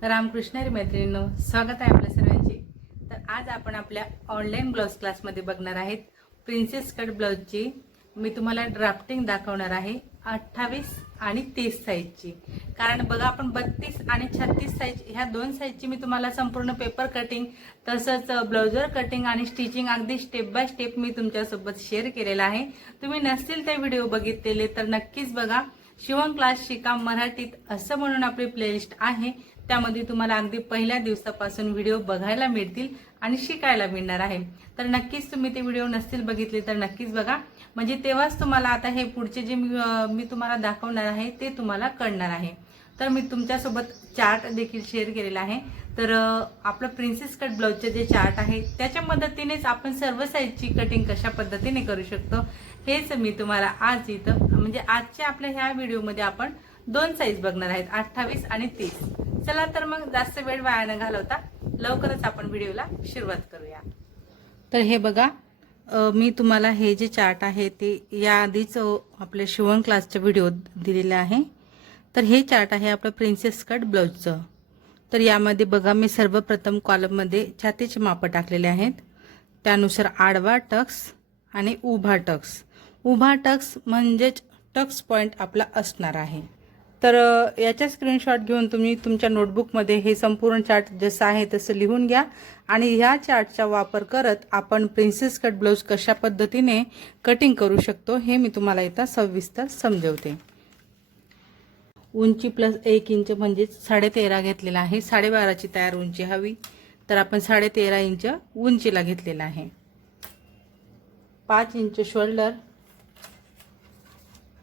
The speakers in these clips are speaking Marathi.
रामकृष्ण हरी मैत्रिणींनो, स्वागत आहे आपल्या सर्वांचे। तर आज आपण आपल्या ऑनलाईन ब्लाउज क्लासमध्ये बघणार आहेत प्रिन्सेस कट ब्लाउजची मी तुम्हाला ड्राफ्टिंग दाखवणार आहे 28 आणि 30 साईजची। कारण बघा आपण 32 आणि 36 साईज ह्या दोन साईजची मी तुम्हाला संपूर्ण पेपर कटिंग तसंच ब्लाउजर कटिंग आणि स्टिचिंग अगदी स्टेप बाय स्टेप मी तुमच्यासोबत शेअर केलेला आहे। तुम्ही नसतील ते व्हिडिओ बघितलेले तर नक्कीच बघा। शिवण क्लास शिका मराठीत असं म्हणून आपली प्लेलिस्ट आहे, त्यामध्ये तुम्हाला अगदी पहिल्या दिवसापासून व्हिडिओ बघायला मिळतील आणि शिकायला मिळणार आहे। तर नक्कीच तुम्ही ते व्हिडिओ नसतील बघितले तर नक्कीच बघा, म्हणजे तेव्हाच तुम्हाला आता हे पुढचे जे मी तुम्हाला दाखवणार आहे ते तुम्हाला कळणार आहे। तर मी तुमच्यासोबत चार्ट देखील शेअर केलेला आहे। तर आपलं प्रिन्सेस कट ब्लाउजचे जे चार्ट आहे त्याच्या मदतीनेच आपण सर्व साईजची कटिंग कशा पद्धतीने करू शकतो हेच मी तुम्हाला आज इथं म्हणजे आजच्या आपल्या ह्या व्हिडिओमध्ये आपण दोन साईज बघणार आहेत 28 आणि 30। चला तर मग जास्त वेळ वाया न घालवता लवकरच आपण व्हिडिओला सुरुवात करूया। तर हे बघा, मी तुम्हाला हे जे चार्ट आहे ते याआधीच आपल्या शिवण क्लासच्या व्हिडिओ दिलेले आहे। तर हे चार्ट आहे आपलं प्रिन्सेस कट ब्लाउजचं। तर यामध्ये बघा मी सर्वप्रथम कॉलममध्ये छातीचे माप टाकलेले आहेत, त्यानुसार आडवा टक्स आणि उभा टक्स। उभा टक्स म्हणजेच टक्स पॉइंट आपला असणार आहे। तर याचा स्क्रीनशॉट घेऊन तुम्ही तुमच्या नोटबुकमध्ये हे संपूर्ण चार्ट जसं आहे तसं लिहून घ्या आणि ह्या चार्टचा वापर करत आपण प्रिन्सेस कट ब्लाउज कशा पद्धतीने कटिंग करू शकतो हे मी तुम्हाला इथं सविस्तर समजवते। उंची प्लस 1 इंच म्हणजे 13.5 घेतलेला आहे। 12.5ची तयार उंची हवी तर आपण 13.5 इंच उंचीला घेतलेला आहे। 5 इंच शोल्डर,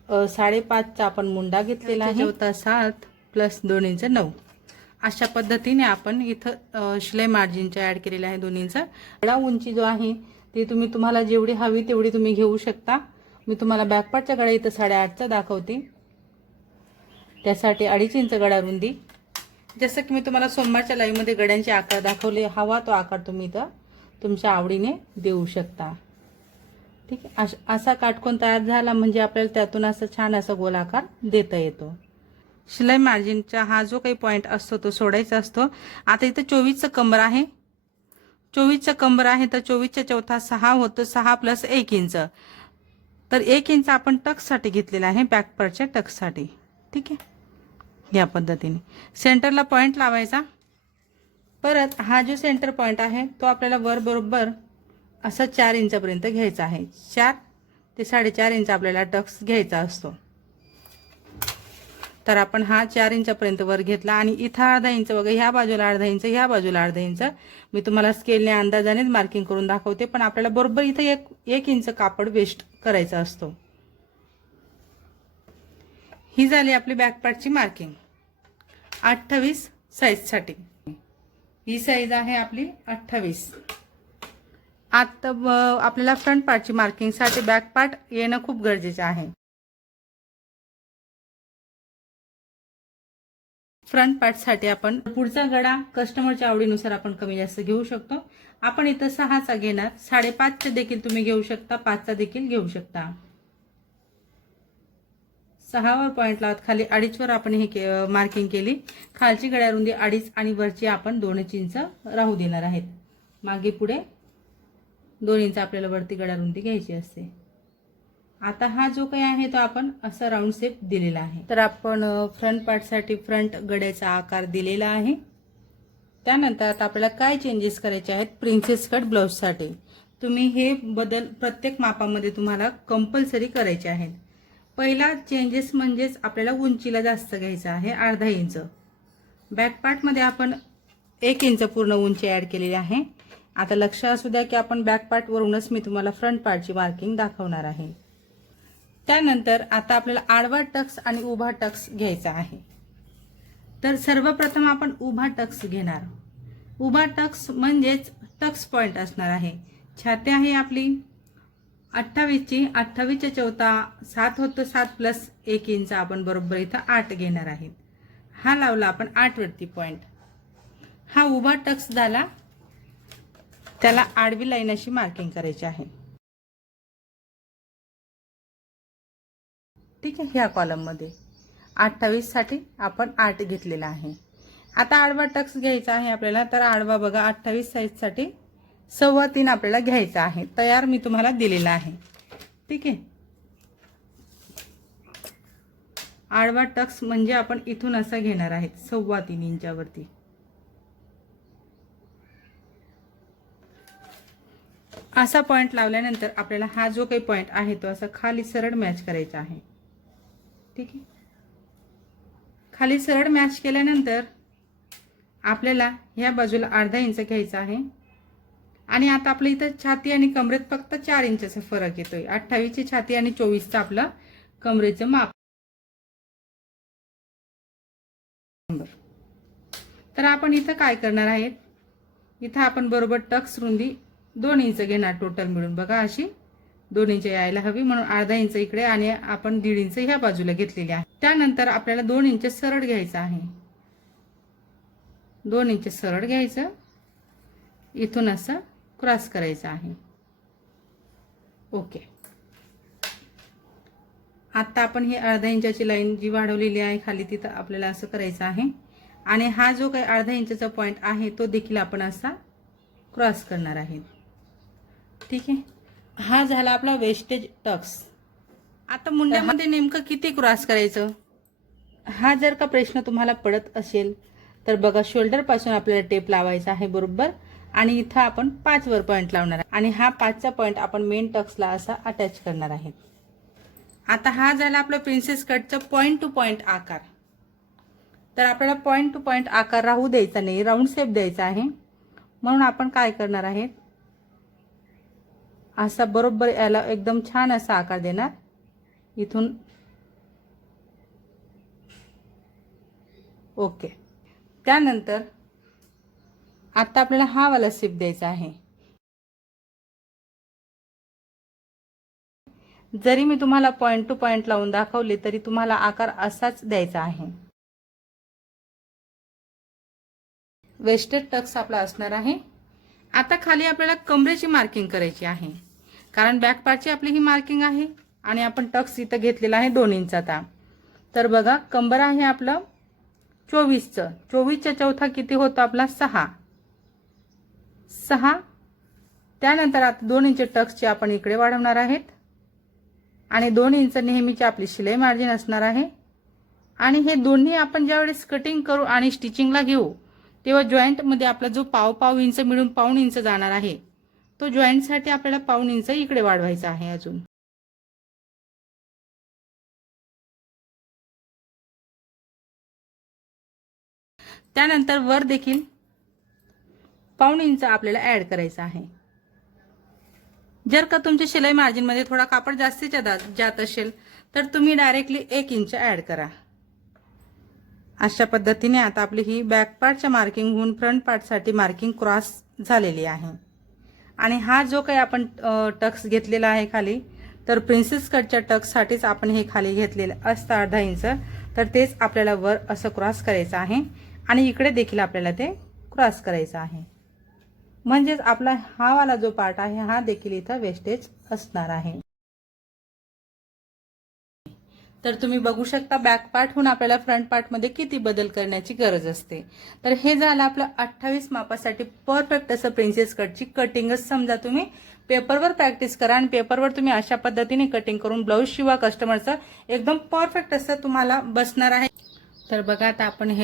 5.5चा आपण मुंडा घेतलेला आहे। 7 प्लस 2 इंच 9 अशा पद्धतीने आपण इथं शिलाई मार्जिनच्या ऍड केलेले आहे 2 इंच। गळा उंची जो आहे ती तुम्हाला जेवढी हवी तेवढी तुम्ही घेऊ शकता। मी तुम्हाला बॅकपार्टच्या गळा इथं 8.5चा दाखवते, त्यासाठी 2.5 इंच गळा रुंदी। जसं की मी तुम्हाला सोमवारच्या लाईव्ह मध्ये गड्यांचे आकार दाखवले, हवा तो आकार तुम्ही इथं तुमच्या आवडीने देऊ शकता। ठीक आहे, असा काटकोन तयार झाला म्हणजे आपल्याला त्यातून असं छान असा गोल आकार देता येतो। शिलाई मार्जिनचा हा जो काही पॉइंट असतो तो सोडायचा असतो। आता इथं 24चं कंबर आहे, 24चं कंबर आहे तर 24च्या चौथा 6 होतो, 6 प्लस 1 इंच। तर 1 इंच आपण टक्ससाठी घेतलेला आहे, बॅकपार्टच्या टक्ससाठी। ठीक आहे, या पद्धतीने सेंटरला पॉइंट लावायचा। परत हा जो सेंटर पॉइंट आहे तो आपल्याला वर बरोबर असा 4 इंचापर्यंत घ्यायचा आहे। 4 ते 4.5 इंच आपल्याला टक्स घ्यायचा असतो। तर आपण हा 4 इंचापर्यंत वर घेतला आणि इथं 1/2 इंच बघा, ह्या बाजूला 1/2 इंच, ह्या बाजूला 1/2 इंच मी तुम्हाला स्केलने अंदाजानेच मार्किंग करून दाखवते, पण आपल्याला बरोबर इथं 1 इंच कापड वेस्ट करायचा असतो। ही झाली आपली बॅकपार्टची मार्किंग 28 साईजसाठी। ही साईज आहे आपली 28। आता आपल्याला फ्रंट पार्टची मार्किंगसाठी बॅक पार्ट येणं खूप गरजेचं आहे। फ्रंट पार्टसाठी आपण पुढचा गळा कस्टमरच्या आवडीनुसार आपण कमी जास्त घेऊ शकतो। आपण इथं 6चा घेणार, 5.5चा देखील तुम्ही घेऊ शकता, 5चा देखील घेऊ शकता। 6वर पॉइंट लावत खाली 2.5 वर आपण हे मार्किंग केली। खालची गळा रुंदी 2.5 आणि वरची आपण 2 इंच राहू देणार आहेत। मागे पुढे 2 इंच आपल्याला वरती गळा रुंदी घ्यायची असते। आता हा जो काही आहे तो आपण असा राऊंड शेप दिलेला आहे। तर आपण फ्रंट पार्टसाठी फ्रंट गड्याचा आकार दिलेला आहे। त्यानंतर आता आपल्याला काय चेंजेस करायचे आहेत प्रिन्सेस कट ब्लाउजसाठी, तुम्ही हे बदल प्रत्येक मापामध्ये तुम्हाला कंपल्सरी करायचे आहेत। पहिला चेंजेस म्हणजेच आपल्याला उंचीला जास्त घ्यायचं आहे 1/2 इंच। बॅक पार्टमध्ये आपण 1 इंच पूर्ण उंची ऍड केलेली आहे। आता लक्ष असू द्या की आपण बॅक पार्ट वरूनच मी तुम्हाला फ्रंट पार्टची मार्किंग दाखवणार आहे। त्यानंतर आता आपल्याला आडवा टक्स आणि उभा टक्स घ्यायचा आहे। तर सर्वप्रथम आपण उभा टक्स घेणार। उभा टक्स म्हणजेच टक्स पॉइंट असणार आहे। छाती आहे आपली 28ची, 28च्या चौथा 7 होतो, 7 प्लस 1 इंच आपण बरोबर इथं 8 घेणार आहे। हा लावला आपण 8 वरती पॉइंट। हा उभा टक्स झाला, त्याला आडवी लाईन अशी मार्किंग करायची आहे। ठीक आहे, ह्या कॉलम मध्ये 28 साठी आपण 8 घेतलेला आहे। आता आडवा टक्स घ्यायचा आहे आपल्याला, तर आडवा बघा 28 साईजसाठी 3.25 आपल्याला घ्यायचा आहे. तयार मी तुम्हाला दिलेला आहे. ठीक आहे. आडवा टक्स म्हणजे आपण इथून असं घेणार आहे 3.25 इंचावरती. असा पॉइंट लावल्यानंतर आपल्याला हा जो काही पॉइंट आहे तो असा खाली सरळ मॅच करायचा आहे. ठीक आहे. खाली सरळ मॅच केल्यानंतर आपल्याला ह्या बाजूला अर्धा इंच घ्यायचा आहे. आणि आता आपल्या इथं छाती आणि कमरेत फक्त 4 इंचाचा फरक येतोय. 28 ची छाती आणि 24 चं आपलं कमरेचं माप. तर आपण इथं काय करणार आहेत, इथं आपण बरोबर टक्स रुंदी 2 इंच घेणार टोटल मिळून. बघा अशी 2 इंच यायला हवी, म्हणून अर्धा इंच इकडे आणि आपण 1.5 इंच ह्या बाजूला घेतलेले आहे. त्यानंतर आपल्याला 2 इंच सरळ घ्यायचं आहे. 2 इंच सरळ घ्यायचं, इथून असं क्रॉस करायचं आहे. ओके. आता आपण ही अर्धा इंचाची लाईन जी वाढवलेली आहे खाली तिथं आपल्याला असं करायचं आहे. आणि हा जो काही अर्धा इंचाचा पॉइंट आहे तो देखील आपण असा क्रॉस करणार आहे. ठीक आहे. हा झाला आपला वेस्टेज टक्स. आता मुंड्यामध्ये नेमकं किती क्रॉस करायचं, हा जर का प्रश्न तुम्हाला पडत असेल तर बघा, शोल्डर पासून आपल्याला टेप लावायचा आहे बरोबर. आणि इथं आपण 5 वर पॉइंट लावणार आहे आणि हा 5चा पॉइंट आपण मेन टक्सला असा अटॅच करणार आहे. आता हा झाला आपला प्रिन्सेस कटचा पॉइंट टू पॉइंट आकार. तर आपल्याला पॉइंट टू पॉइंट आकार राहू द्यायचा नाही, राऊंड शेप द्यायचा आहे. म्हणून आपण काय करणार आहे, असा बरोबर याला एकदम छान असा आकार देणार इथून. ओके. त्यानंतर आता आपल्याला हा वाला शेप द्यायचा आहे. जरी मी तुम्हाला पॉइंट टू पॉइंट लावून दाखवले तरी तुम्हाला आकार असाच द्यायचा आहे. वेस्टेड टक्स आपला असणार आहे. आता खाली आपल्याला कमरेची मार्किंग करायची आहे, कारण बॅक पार्टची आपली ही मार्किंग आहे आणि आपण टक्स इथं घेतलेला आहे 2 इंचाचा. तर बघा, कंबर आहे आपलं 24चं. 24चा चौथा किती होतो आपला 6. त्यानंतर आता 2 इंच टक्सचे आपण इकडे वाढवणार आहेत आणि 2 इंच नेहमीची आपली शिलाई मार्जिन असणार आहे. आणि हे दोन्ही आपण ज्यावेळेस कटिंग करू आणि स्टिचिंगला घेऊ तेव्हा जॉईंट मध्ये आपला जो पाव इंच मिळून 1.5 इंच जाणार आहे, तो जॉईंट साठी आपल्याला 1.5 इंच इकडे वाढवायचा आहे अजून. त्यानंतर वर देखील 1.5 इंच आपल्याला ऍड करायचा आहे. जर का तुमच्या शिलाई मार्जिन मध्ये थोडा कापड जास्तीच्या जात असेल तर तुम्ही डायरेक्टली 1 इंच ऍड करा. अशा पद्धतीने आता आपली ही बॅक पार्टच्या मार्किंग होऊन फ्रंट पार्टसाठी मार्किंग क्रॉस झालेली आहे. आणि हा जो काही आपण टक्स घेतलेला आहे खाली, तर प्रिन्सेस कटच्या टक्ससाठीच आपण हे खाली घेतलेलं असतं अर्धा इंच, तर तेच आपल्याला वर असं क्रॉस करायचं आहे आणि इकडे देखील आपल्याला ते क्रॉस करायचं आहे. म्हणजेच आपला हा वाला जो पार्ट आहे हा देखील इथं वेस्टेज असणार आहे. तर तुम्ही बघू शकता बॅक पार्टहून आपल्याला फ्रंट पार्टमध्ये किती बदल करण्याची गरज असते. तर हे झालं आपलं 28 मापासाठी परफेक्ट असं प्रिन्सेस कटची कटिंगच. समजा तुम्ही पेपरवर प्रॅक्टिस करा आणि पेपरवर तुम्ही अशा पद्धतीने कटिंग करून ब्लाऊज शिवा कस्टमरचं, एकदम परफेक्ट असं तुम्हाला बसणार आहे. तर बघा, आता आपण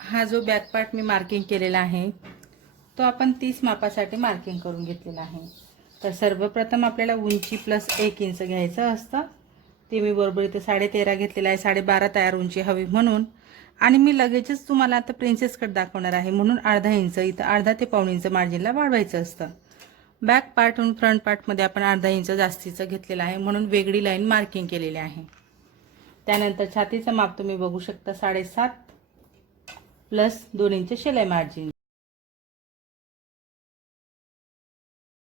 हा जो बॅक पार्ट मी मार्किंग केलेला आहे तो आपण 30 मापासाठी मार्किंग करून घेतलेला आहे. तर सर्वप्रथम आपल्याला उंची प्लस 1 इंच घ्यायचं असतं. ते मी बरोबर इथे 13.5 घेतलेला आहे. 12.5 तयार उंची हवी म्हणून. आणि मी लगेचच तुम्हाला आता प्रिन्सेस कट दाखवणार आहे म्हणून अर्धा इंच इथं अर्धा ते 1.5 इंच मार्जिनला वाढवायचं असतं. बॅक पार्टहून फ्रंट पार्टमध्ये आपण अर्धा इंच जास्तीचं घेतलेलं आहे म्हणून वेगळी लाईन मार्किंग केलेली आहे. त्यानंतर छातीचं माप तुम्ही बघू शकता 7.5 प्लस 2 इंच शिलाई मार्जिन.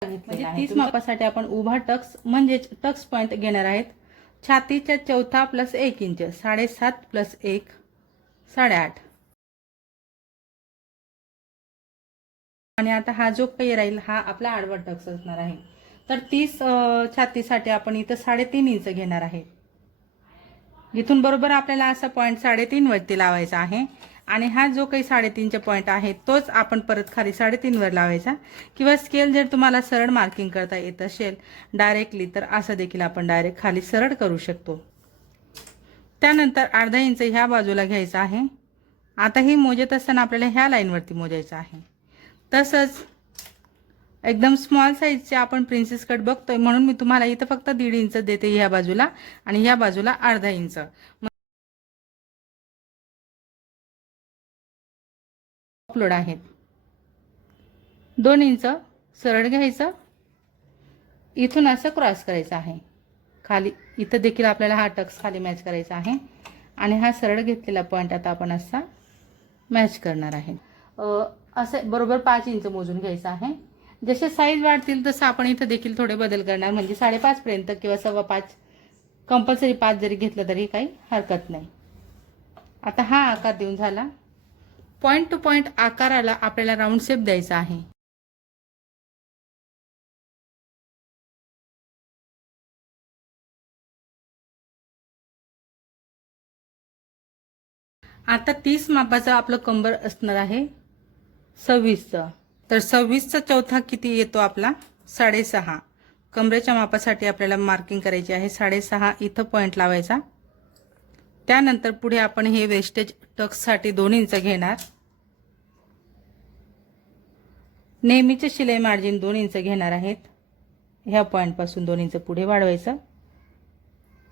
म्हणजे 30 मापासाठी आपण उभा टक्स म्हणजे टक्स पॉइंट घेणार आहेत. छातीच्या चौथा प्लस 1 इंच 7.5 प्लस 1 8.5. आणि आता हा जो काही राहील हा आपला आडवा टक्स असणार आहे. तर 30 छातीसाठी आपण इथं 3.5 इंच घेणार आहे. इथून बरोबर आपल्याला असा पॉइंट 3.5 वरती लावायचा आहे आणि हा जो काही 3.5चा पॉईंट आहे तोच आपण परत खाली 3.5 वर लावायचा, किंवा स्केल जर तुम्हाला सरळ मार्किंग करता येत असेल डायरेक्टली तर असं देखील आपण डायरेक्ट खाली सरळ करू शकतो. त्यानंतर अर्धा इंच ह्या बाजूला घ्यायचा आहे. आता ही मोजत असताना आपल्याला ह्या लाईनवरती मोजायचं आहे. तसंच एकदम स्मॉल साईजचे आपण प्रिन्सेस कट बघतोय म्हणून मी तुम्हाला इथं फक्त 1.5 इंच देते ह्या बाजूला आणि ह्या बाजूला अर्धा इंच. अपलोड आहेत 2 इंच सरळ घ्यायचं, इथून असं क्रॉस करायचं आहे खाली. इथं देखील आपल्याला हा टक्स खाली मॅच करायचा आहे आणि हा सरळ घेतलेला पॉईंट आता आपण असा मॅच करणार आहे. असं बरोबर 5 इंच मोजून घ्यायचं आहे. जसे साईज वाढतील तसं आपण इथं देखील थोडे बदल करणार, म्हणजे 5.5 पर्यंत किंवा 5.25, कंपल्सरी 5 जरी घेतलं तरी काही हरकत नाही. आता हा आकार देऊन झाला. पॉईंट टू पॉईंट आकाराला आपल्याला राऊंड शेप द्यायचा आहे. आता 30 मापाचं आपलं कंबर असणार आहे 26चं. तर 26चा चौथा किती येतो आपला 6.5. कमरेच्या मापासाठी आपल्याला मार्किंग करायची आहे 6.5. इथं पॉईंट लावायचा. त्यानंतर पुढे आपण हे वेस्टेज टक्ससाठी 2 इंच घेणार. नेहमीचे शिलाई मार्जिन 2 इंच घेणार आहेत. ह्या पॉईंटपासून 2 इंच पुढे वाढवायचं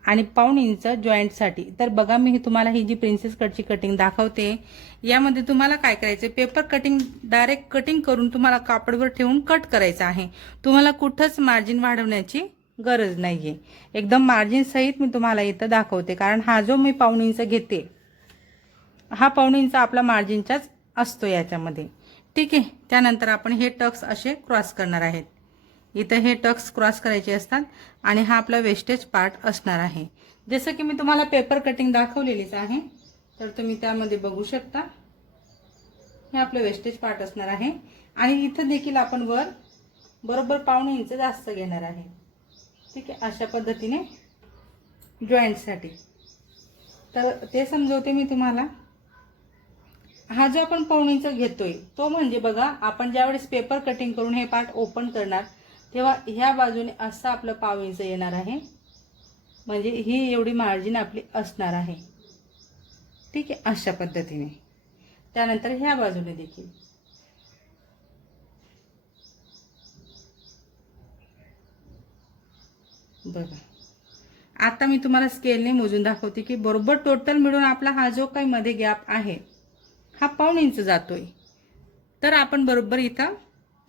आणि 1.5 इंच जॉईंटसाठी. तर बघा मी तुम्हाला ही जी प्रिन्सेस कटची कटिंग दाखवते यामध्ये तुम्हाला काय करायचं, पेपर कटिंग डायरेक्ट कटिंग करून तुम्हाला कापडवर ठेवून कट करायचं आहे. तुम्हाला कुठंच मार्जिन वाढवण्याची गरज नाहीये. एकदम मार्जिन सहित मी तुम्हाला इथं दाखवते, कारण हा जो मी 1.5 इंच घेते हा 1.5 इंच आपला मार्जिनचाच असतो याच्यामध्ये. ठीक आहे. त्यानंतर आपण हे टक्स असे क्रॉस करणार आहेत. इथं हे टक्स क्रॉस करायचे असतात आणि हा आपला वेस्टेज पार्ट असणार आहे. जसं की मी तुम्हाला पेपर कटिंग दाखवलेलीच आहे, तर तुम्ही त्यामध्ये बघू शकता. हे आपलं वेस्टेज पार्ट असणार आहे आणि इथं देखील आपण वर बरोबर 1.5 इंच जास्त घेणार आहे. ठीक आहे. अशा पद्धतीने जॉईंटसाठी तर ते समजवते मी तुम्हाला. हा जो आपण 1.5 इंच घेतोय तो म्हणजे बघा, आपण ज्यावेळेस पेपर कटिंग करून हे पार्ट ओपन करणार तेव्हा ह्या बाजूने असं आपलं 1.5 इंच येणार आहे, म्हणजे ही एवढी मार्जिन आपली असणार आहे. ठीक आहे. अशा पद्धतीने. त्यानंतर ह्या बाजूने देखील बघा. आता मी तुम्हाला स्केलने मोजून दाखवते की बरोबर टोटल मिळून आपला हा जो काही मध्ये गॅप आहे हा 1.5 इंच जातोय. तर आपण बरोबर इथं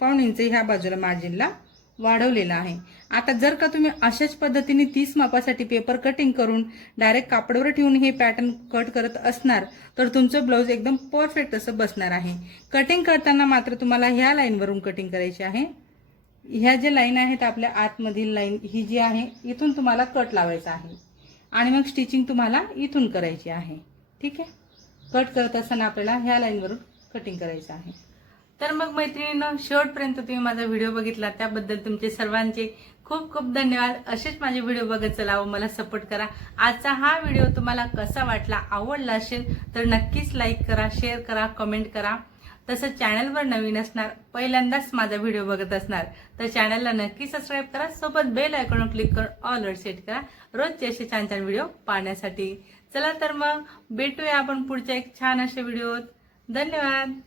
1.5 इंच ह्या बाजूला मार्जिनला वाढवलेला आहे. आता जर का तुम्ही अशाच पद्धतीने 30 मापासाठी पेपर कटिंग करून डायरेक्ट कापडावर ठेवून हे पॅटर्न कट करत असणार तर तुमचं ब्लाऊज एकदम परफेक्ट असं बसणार आहे. कटिंग करताना मात्र तुम्हाला ह्या लाईनवरून कटिंग करायची आहे. ह्या ज्या लाईन आहेत आपल्या आतमधील लाईन ही जी आहे इथून तुम्हाला कट लावायचा आहे आणि मग स्टिचिंग तुम्हाला इथून करायची आहे. ठीक आहे. कट करत असताना आपल्याला ह्या लाईनवरून कटिंग करायचं आहे. तर मग मैत्रिणींनो, शेवटपर्यंत तुम्ही माझा व्हिडिओ बघितला त्याबद्दल तुमचे सर्वांचे खूप खूप धन्यवाद. असेच माझे व्हिडिओ बघत चला व मला सपोर्ट करा. आजचा हा व्हिडिओ तुम्हाला कसा वाटला, आवडला असेल तर नक्कीच लाईक करा, शेअर करा, कमेंट करा. तसंच चॅनलवर नवीन असणार, पहिल्यांदाच माझा व्हिडिओ बघत असणार तर चॅनलला नक्की सबस्क्राईब करा. सोबत बेल आयकॉनवर क्लिक करून ऑलवर सेट करा रोजचे असे छान छान व्हिडिओ पाहण्यासाठी. चला तर मग भेटूया आपण पुढच्या एक छान अशा व्हिडिओत. धन्यवाद.